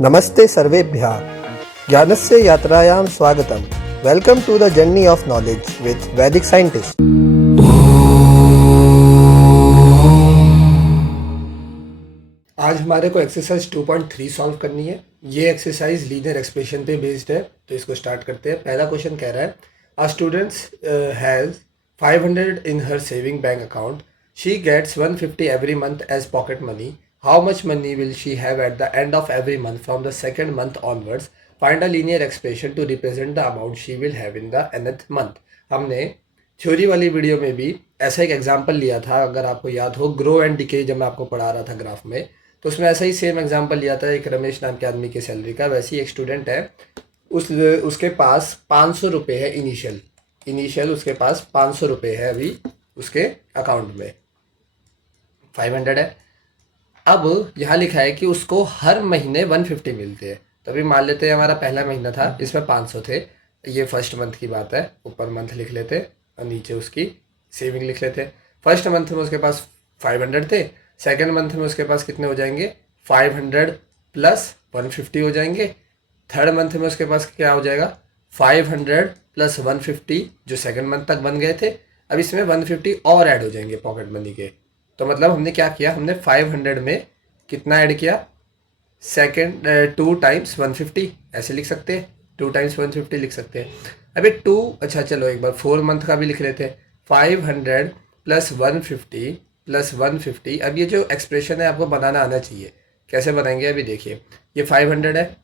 नमस्ते सर्वेभ्यः ज्ञानस्य यात्रायां स्वागतम। Welcome to the journey of knowledge with Vedic scientist. आज हमारे को एक्सरसाइज 2.3 सॉल्व करनी है। ये एक्सरसाइज लीनियर एक्सप्रेशन पे बेस्ड है, तो इसको स्टार्ट करते हैं। पहला क्वेश्चन कह रहा है a student has 500 in her saving bank account. She gets 150 every month as pocket money. How much money will she have at the end of every month from the second month onwards. Find a linear expression to represent the amount she will have in the nth month. हमने theory वाली video में भी ऐसा एक example लिया था, अगर आपको याद हो, ग्रो एंड डिके, जब मैं आपको पढ़ा रहा था ग्राफ में, तो उसमें ऐसा ही सेम एग्जांपल लिया था एक रमेश नाम के आदमी की सैलरी का। वैसे ही एक स्टूडेंट है, उसके पास 500 रुपये है इनिशियल उसके पास 500 रुपये है अभी उसके अकाउंट में, 500 है। अब यहाँ लिखा है कि उसको हर महीने 150 मिलते हैं। तो अभी मान लेते हैं हमारा पहला महीना था, इसमें 500 थे, ये फर्स्ट मंथ की बात है। ऊपर मंथ लिख लेते और नीचे उसकी सेविंग लिख लेते। फर्स्ट मंथ में उसके पास 500 थे, सेकेंड मंथ में उसके पास कितने हो जाएंगे, 500 प्लस 150 हो जाएंगे। थर्ड मंथ में उसके पास क्या हो जाएगा, 500 प्लस 150 जो सेकेंड मंथ तक बन गए थे। अब इसमें 150 और ऐड हो जाएंगे पॉकेट मनी के। तो मतलब हमने क्या किया, हमने 500 में कितना ऐड किया, सेकेंड 2 टाइम्स 150 ऐसे लिख सकते हैं, 2 टाइम्स 150 लिख सकते हैं। अभी 2, अच्छा चलो एक बार 4 मंथ का भी लिख लेते हैं। 500 प्लस 150 प्लस 150। अब ये जो एक्सप्रेशन है आपको बनाना आना चाहिए। कैसे बनाएंगे अभी देखिए, ये 500 है,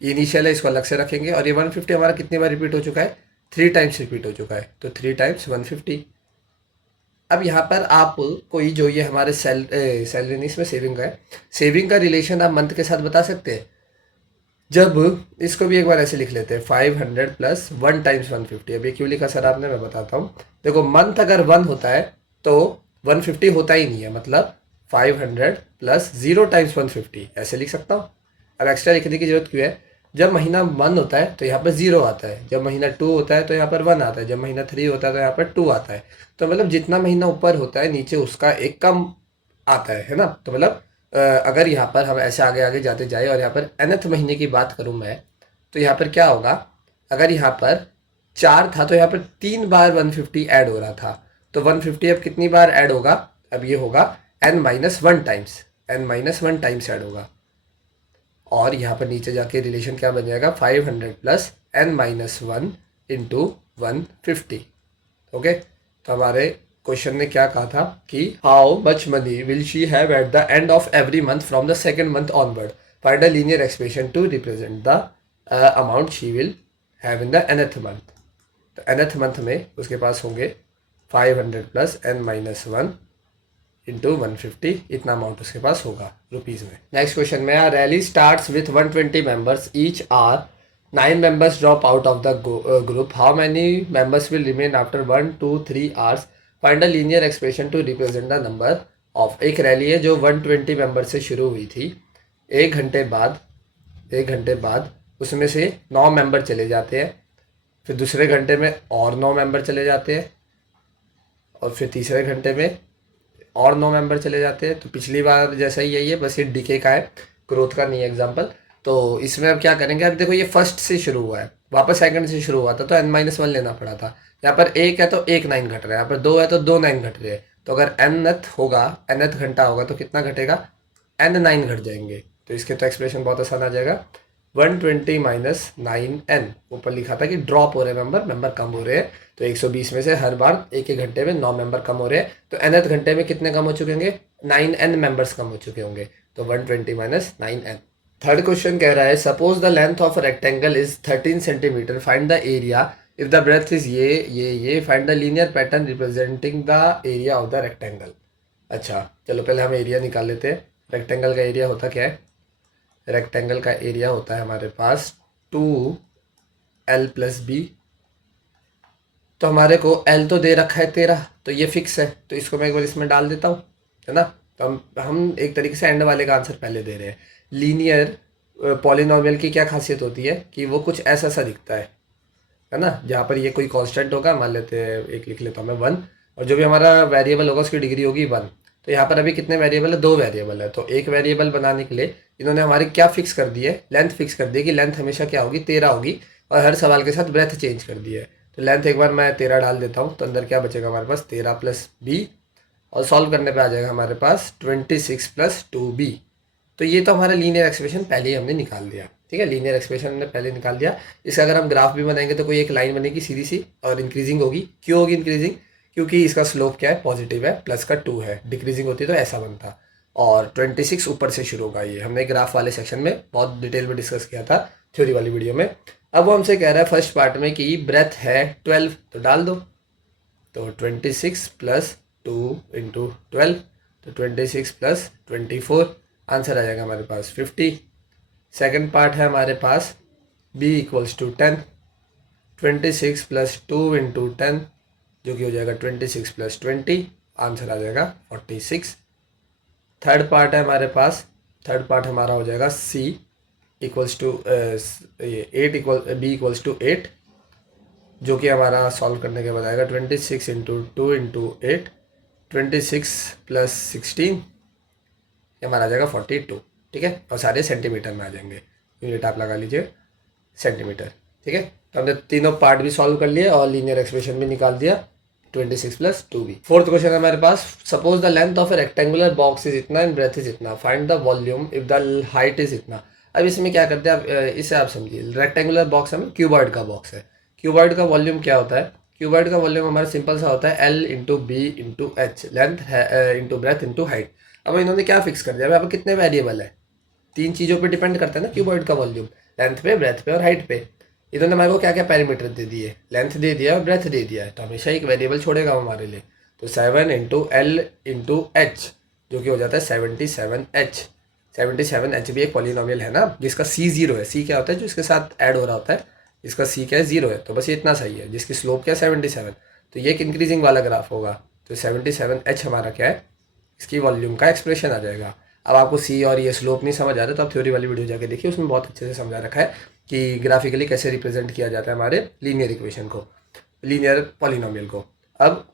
इनिशियल है, इसको अलग से रखेंगे। और ये 150 हमारा कितनी बार रिपीट हो चुका है, 3 टाइम्स रिपीट हो चुका है, तो 3 टाइम्स 150। अब यहाँ पर आप कोई जो ये हमारे सैलरी नहीं, इसमें सेविंग का है, सेविंग का रिलेशन आप मंथ के साथ बता सकते हैं। जब इसको भी एक बार ऐसे लिख लेते हैं, 500 प्लस 1 टाइम्स 150। अब ये क्यों लिखा सर आपने, मैं बताता हूँ। देखो मंथ अगर 1 होता है तो 150 होता ही नहीं है, मतलब 500 प्लस 0 टाइम्स 150 ऐसे लिख सकता हूँ। अब एक्स्ट्रा लिखने की जरूरत क्यों है, जब महीना 1 होता है तो यहाँ पर 0 आता है, जब महीना 2 होता है तो यहाँ पर 1 आता है, जब महीना 3 होता है तो यहाँ पर 2 आता है। तो मतलब जितना महीना ऊपर होता है नीचे उसका एक कम आता है ना। तो मतलब अगर यहाँ पर हम ऐसे आगे आगे जाते जाए और यहाँ पर nth महीने की बात करूँ मैं, तो यहाँ पर क्या होगा, अगर यहाँ पर 4 था तो यहाँ पर 3 बार 150 ऐड हो रहा था। तो 150 अब कितनी बार ऐड होगा, अब ये होगा n-1 times, n-1 times add होगा। और यहाँ पर नीचे जाके रिलेशन क्या बन जाएगा, 500 प्लस n-1 इंटू 150। ओके, तो हमारे क्वेश्चन ने क्या कहा था कि how much money will she have at the end of every month from the second month onward. Find a linear expression to represent the amount she will have in the nth month. तो nth month में उसके पास होंगे 500 plus n-1 into 150, इतना amount उसके पास होगा rupees में। Next question में, rally starts with 120 members each are, 9 members drop out of the group. How many members will remain after 1, 2, 3 hours? Find a linear expression to represent the number of। एक rally है जो 120 member से शुरू हुई थी, एक घंटे बाद उसमें से 9 मेंबर चले जाते हैं, फिर दूसरे घंटे में और 9 मेंबर चले जाते हैं, और फिर तीसरे घंटे में और 9 मेंबर चले जाते हैं। तो पिछली बार जैसा ही यही है, बस ये डीके का है, ग्रोथ का नहीं है एग्जाम्पल। तो इसमें अब क्या करेंगे, अब देखो ये फर्स्ट से शुरू हुआ है, वापस सेकंड से शुरू हुआ था तो n-1 लेना पड़ा था। यहाँ पर 1 है तो 1 9 घट रहा है, यहाँ पर 2 है तो 2 9 घट रहे हैं। तो अगर nth घंटा होगा तो कितना घटेगा, n-9 घट जाएंगे। तो इसके तो एक्सप्रेशन बहुत आसान आ जाएगा, 120 माइनस 9n। ऊपर लिखा था कि ड्रॉप हो रहे मेंबर कम हो रहे हैं, तो 120 में से हर बार एक एक घंटे में 9 मेंबर कम हो रहे हैं। तो nth घंटे में कितने कम हो चुके होंगे, 9n मेंबर्स कम हो चुके होंगे। तो 120 माइनस 9n। थर्ड क्वेश्चन कह रहा है suppose the length of rectangle is 13 centimeter, find the area if the breadth is ये find the linear pattern representing the area of the rectangle. अच्छा चलो पहले हम एरिया निकाल लेते हैं। रेक्टेंगल का एरिया होता क्या है, रेक्टेंगल का एरिया होता है हमारे पास 2l प्लस b। तो हमारे को l तो दे रखा है 13, तो ये फिक्स है, तो इसको मैं एक बार इसमें डाल देता हूँ, है ना। तो हम एक तरीके से एंड वाले का आंसर पहले दे रहे हैं। लीनियर पॉलिनोमियल की क्या खासियत होती है कि वो कुछ ऐसा सा दिखता है ना, जहाँ पर ये कोई कांस्टेंट होगा, मान लेते हैं एक लिख लेता हूँ मैं 1, और जो भी हमारा वेरिएबल होगा उसकी डिग्री होगी 1। तो यहाँ पर अभी कितने वेरिएबल है, 2 वेरिएबल है। तो एक वेरिएबल बनाने के लिए इन्होंने हमारी क्या फिक्स कर दी है, लेंथ फिक्स कर दी है कि लेंथ हमेशा क्या होगी, 13 होगी, और हर सवाल के साथ ब्रेथ चेंज कर दी है। तो लेंथ एक बार मैं 13 डाल देता हूँ, तो अंदर क्या बचेगा हमारे पास 13 प्लस बी, और सॉल्व करने पे आ जाएगा हमारे पास 26 प्लस 2b। तो ये तो हमारा लीनियर एक्सप्रेशन पहले ही हमने निकाल दिया, ठीक है, लीनियर एक्सप्रेशन हमने पहले निकाल दिया। इसका अगर हम ग्राफ भी बनाएंगे तो कोई एक लाइन बनेगी सीधी सी और इंक्रीजिंग होगी। क्यों होगी इंक्रीजिंग? क्योंकि इसका स्लोप क्या है, पॉजिटिव है, प्लस का 2 है। डिक्रीजिंग होती तो ऐसा बनता। और 26 ऊपर से शुरू होगा। ये हमने ग्राफ वाले सेक्शन में बहुत डिटेल में डिस्कस किया था थ्योरी वाली वीडियो में। अब वो हमसे कह रहा है फर्स्ट पार्ट में कि ब्रेथ है 12, तो डाल दो। तो 26 प्लस 2 इंटू 12, तो 26 प्लस 24, आंसर आ जाएगा हमारे पास 50। सेकंड पार्ट है हमारे पास b equals to 10, 26 plus 2 into 10, जो कि हो जाएगा 26 प्लस 20, आंसर आ जाएगा 46। थर्ड पार्ट है हमारे पास, थर्ड पार्ट हमारा हो जाएगा c equals to 8 equal b equals to 8, जो कि हमारा सॉल्व करने के बाद आएगा 26 इंटू 2 इंटू 8, 26 प्लस 16, ये हमारा आ जाएगा 42, ठीक है। और सारे सेंटीमीटर में आ जाएंगे, यूनिट आप लगा लीजिए सेंटीमीटर, ठीक है। तो हमने तीनों पार्ट भी सॉल्व कर लिए और लीनियर एक्सप्रेशन भी निकाल दिया 26 प्लस 2b। फोर्थ क्वेश्चन है हमारे पास, suppose the length of a rectangular box is इतना एंड ब्रेथ इज इतना, find the volume if the height is इतना। अब इसमें क्या करते हैं आप, इसे आप समझिए, रेक्टेंगुलर बॉक्स हमें क्यूबॉइड का बॉक्स है। क्यूबॉइड का वॉल्यूम क्या होता है? क्यूबॉइड का वॉल्यूम हमारा सिंपल सा होता है L into B into H, length है इंटू ब्रेथ इंटू हाइट। अब इन्होंने क्या फिक्स कर दिया, अब कितने वेरिएबल है, तीन चीज़ों पे डिपेंड करता है ना क्यूबॉइड का वॉल्यूम, लेंथ पे, ब्रेथ पे और हाइट पे। इन्होंने हमारे को क्या क्या पैरामीटर दे दिए, लेंथ दे दिया और ब्रेथ दे दिया है, तो हमेशा एक वेरिएबल छोड़ेगा हमारे लिए। तो 7 इंटू एल इंटू एच, जो कि हो जाता है 77h। 77h भी एक पॉलिनोमियल है ना, जिसका c 0 है। c क्या होता है, जो इसके साथ ऐड हो रहा होता है, इसका c क्या है, 0 है। तो बस ये इतना सही है, जिसकी स्लोप क्या है 77। तो ये एक इंक्रीजिंग वाला ग्राफ होगा। तो 77h हमारा क्या है, इसकी वॉल्यूम का एक्सप्रेशन आ जाएगा। अब आपको सी और ये स्लोप नहीं समझ आ रहा तो आप थ्योरी वाली वीडियो जाके देखिए, उसमें बहुत अच्छे से समझा रखा है कि ग्राफिकली कैसे रिप्रेजेंट किया जाता है हमारे लीनियर इक्वेशन को, लीनियर पॉलिनोमियल को। अब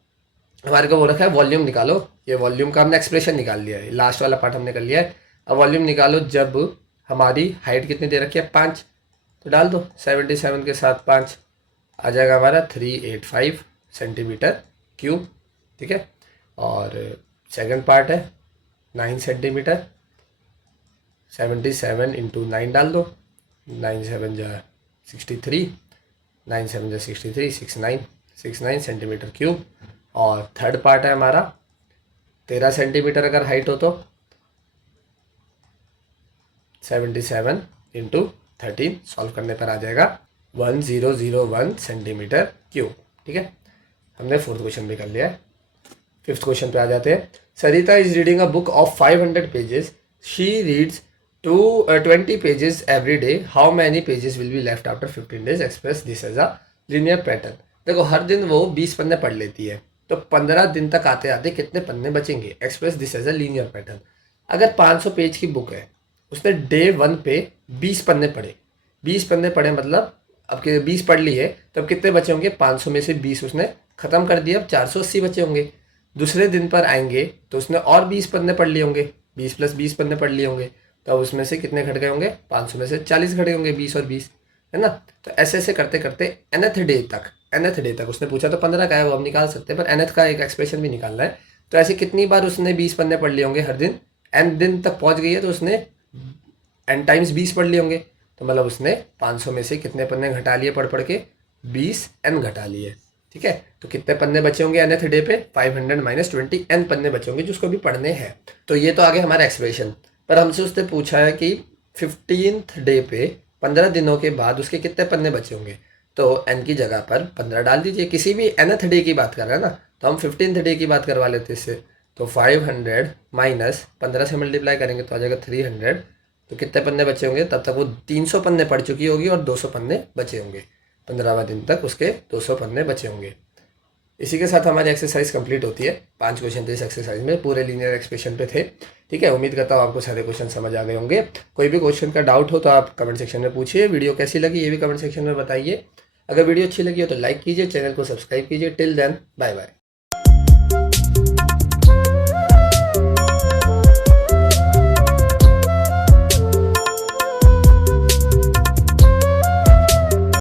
हमारे को वो रखा है वॉल्यूम निकालो, ये वॉल्यूम का हमने एक्सप्रेशन निकाल लिया है, लास्ट वाला पार्ट हमने कर लिया है। अब वॉल्यूम निकालो जब हमारी हाइट कितनी दे रखी है, 5, तो डाल दो 77 के साथ 5, आ जाएगा हमारा 385 सेंटीमीटर क्यूब, ठीक है। और सेकंड पार्ट है 9 सेंटीमीटर, 77 इंटू 9 डाल दो, 9 7 जा 63, 9 7 जा 63, 69 सेंटीमीटर क्यूब। और थर्ड पार्ट है हमारा 13 सेंटीमीटर अगर हाइट हो तो 77 इंटू 13, सॉल्व करने पर आ जाएगा 1001 सेंटीमीटर क्यूब, ठीक है। हमने फोर्थ क्वेश्चन भी कर लिया है। फिफ्थ क्वेश्चन पे आ जाते हैं। Sarita is reading a book of 500 pages, she reads 20 pages every day, how many pages will be left after 15 days, express this as a linear pattern. देखो हर दिन वो 20 पन्ने पढ़ लेती है, तो 15 दिन तक आते आते कितने पन्ने बचेंगे, express this as a linear pattern. अगर 500 पेज की बुक है, उसने डे 1 पे 20 पन्ने पढ़े, 20 पन्ने पढ़े मतलब अब के 20 पढ़ ली है, तो अब कितने बचे होंगे, 500 में से 20 उसने ख़त्म कर दिया, अब 480 बचे होंगे। दूसरे दिन पर आएंगे तो उसने और 20 पन्ने पढ़ लिए होंगे, 20 प्लस 20 पन्ने पढ़ लिए होंगे, तो अब उसमें से कितने घट गए होंगे, 500 में से 40 घटे होंगे, 20 और 20, है ना। तो ऐसे ऐसे करते करते nth डे तक उसने पूछा तो 15 का है, वो हम निकाल सकते हैं, पर nth का एक एक्सप्रेशन भी निकालना है। तो ऐसे कितनी बार उसने 20 पन्ने पढ़ लिए होंगे हर दिन, n दिन तक पहुंच गई है तो उसने n टाइम्स 20 पढ़ लिए होंगे, तो मतलब उसने 500 में से कितने पन्ने घटा लिए पढ़ के, 20 n घटा लिए, ठीक है। तो कितने पन्ने बचे होंगे nth डे पे, 500 माइनस 20 n पन्ने बचे होंगे जिसको भी पढ़ने हैं। तो ये तो आगे हमारा एक्सप्रेशन, पर हमसे उसने पूछा है कि 15th डे पे 15 दिनों के बाद उसके कितने पन्ने बचे होंगे, तो n की जगह पर 15 डाल दीजिए। किसी भी nth डे की बात कर रहे हैं ना, तो हम 15th डे की बात करवा लेते इससे। तो 500 माइनस 15 से मल्टीप्लाई करेंगे तो आ जाएगा 300, तो कितने पन्ने बचे होंगे, तब तक वो 300 पन्ने पढ़ चुकी होगी और 200 पन्ने बचे होंगे, 15वां दिन तक उसके 200 पन्ने बचे होंगे। इसी के साथ हमारी एक्सरसाइज कंप्लीट होती है। 5 क्वेश्चन थे इस एक्सरसाइज में, पूरे लीनियर एक्सप्रेशन पे थे, ठीक है। उम्मीद करता हूँ आपको सारे क्वेश्चन समझ आ गए होंगे। कोई भी क्वेश्चन का डाउट हो तो आप कमेंट सेक्शन में पूछिए। वीडियो कैसी लगी ये भी कमेंट सेक्शन में बताइए। अगर वीडियो अच्छी लगी हो तो लाइक कीजिए, चैनल को सब्सक्राइब कीजिए। Till then bye bye.